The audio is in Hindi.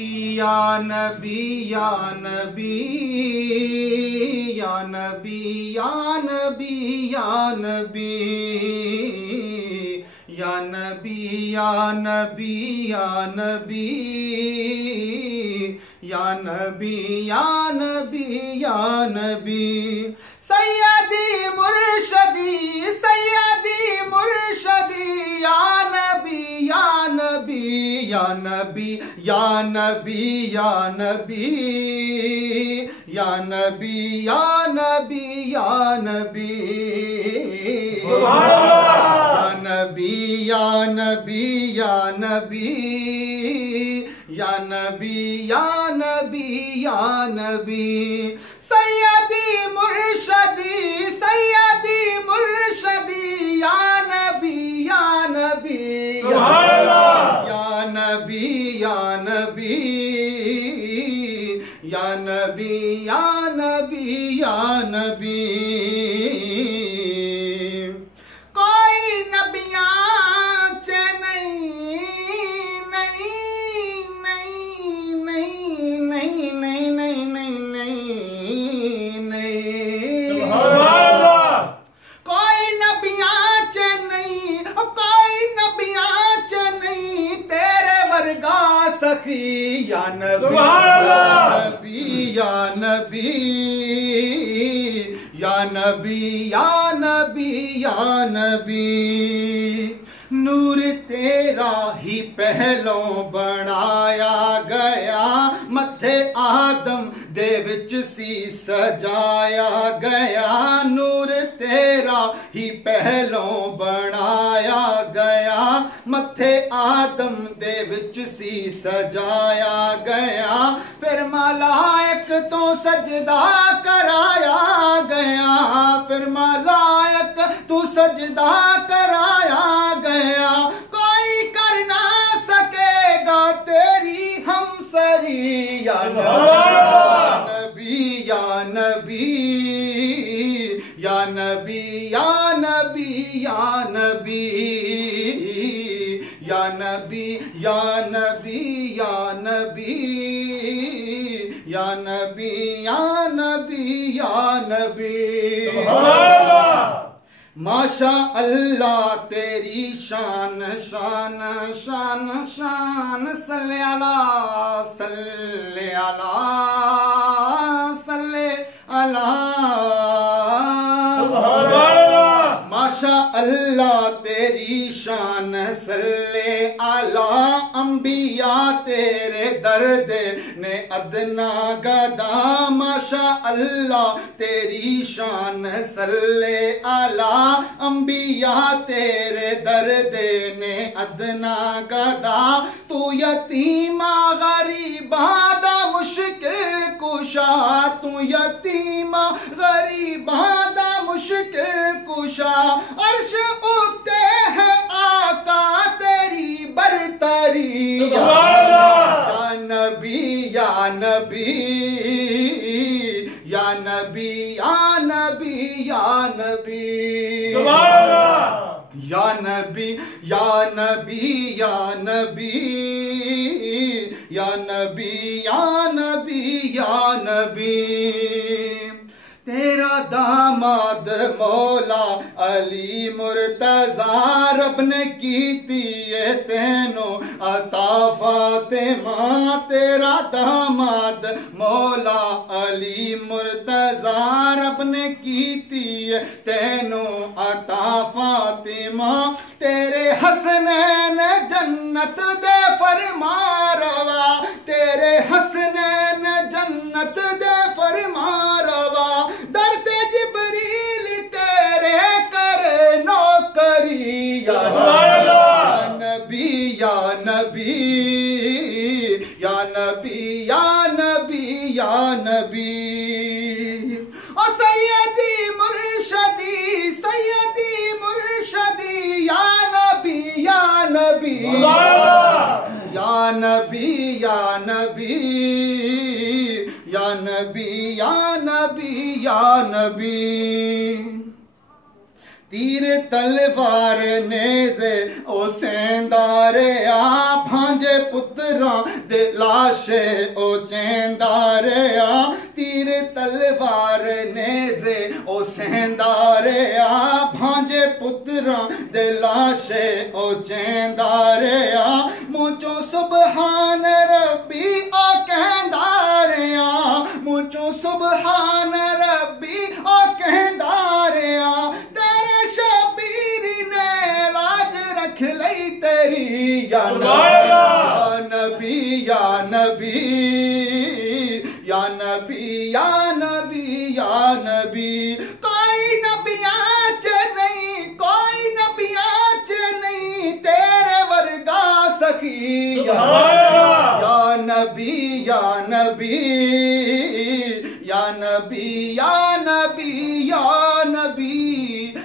या नबी या नबी या नबी या नबी या नबी या नबी या नबी या नबी या नबी या नबी या नबी सैयदी मुर्शदी या नबी या नबी या नबी या नबी या नबी या नबी या नबी या नबी या नबी या नबी या नबी या नबी या नबी सैयदी मुर्शदी या नबी या नबी या नबी या नबी या नबी या नबी या नबी कोई नबियां चे या नबी या नबी या नबी या नबी या नबी नूर तेरा ही पहलों बनाया गया मथे आदम दे विच सी सजाया गया नूर तेरा ही पहलों बनाया गया मथे आदम दे विच सी सजाया गया फिर मलाइक तो सजदा कराया गया फिर मलाइक तू सजदा कराया गया कोई कर ना सकेगा तेरी हमसरी या नबी या नबी या नबी या नबी या नबी या नबी या नबी या नबी या नबी या नबी या नबी माशा अल्लाह तेरी शान शान शान शान सल्ले अला सल्ले अला सल्ले अला माशा अल्लाह तेरी शान सल्ले अला अंबिया तेरे दर्द ने अदना गदा माशा अल्लाह तेरी शान सल्ले अला अंबिया तेरे दर्द ने अदना गदा तू यतीमा गरीबा दा मुश्किल कुशा तू यतीमा गरीबा दा मुश्किल कुशा अर्श उते है आका तेरी बरतरी या नबी या नबी या नबी या नबी या नबी या नबी या नबी या नबी या नबी या नबी या नबी तेरा दामाद मौला अली मुर्तजा रब ने कीती है तेनो अता फातिमा तेरा दामाद मौला अली मुर्तजा रब ने कीती है तेनो अता फातिमा तेरे हसनैन जन्नत दे फरमा रवा तेरे हसनैन जन्नत दे फरमा रवा दर्द जिब्रील तेरे करे नौकरी या नबी या नबी या नबी या नबी या नबी ओ सैयदी मुर्शदी या नबी या नबी या नबी या नबी या नबी या नबी या नबी तीर तलवार नेज़े ओ सेंदारे आ भांजे पुत्रां दे लाशे ओ चेंदारे आ तीर तलवार नेज़े ओ सेंदारे आ भांजे पुत्रां दे लाशे ओ चेंदारे आ मुझो सुबहान रब्बी ओ कहंदारे आ मुझो सुबहान रब्बी ओ कहंदारे आ तेरी या नबी या नबी या नबी या नबी या नबी कोई नबिया च नहीं कोई नबिया च नहीं तेरे वर्गा सखी या नबी या नबी या नबी या नबी या नबी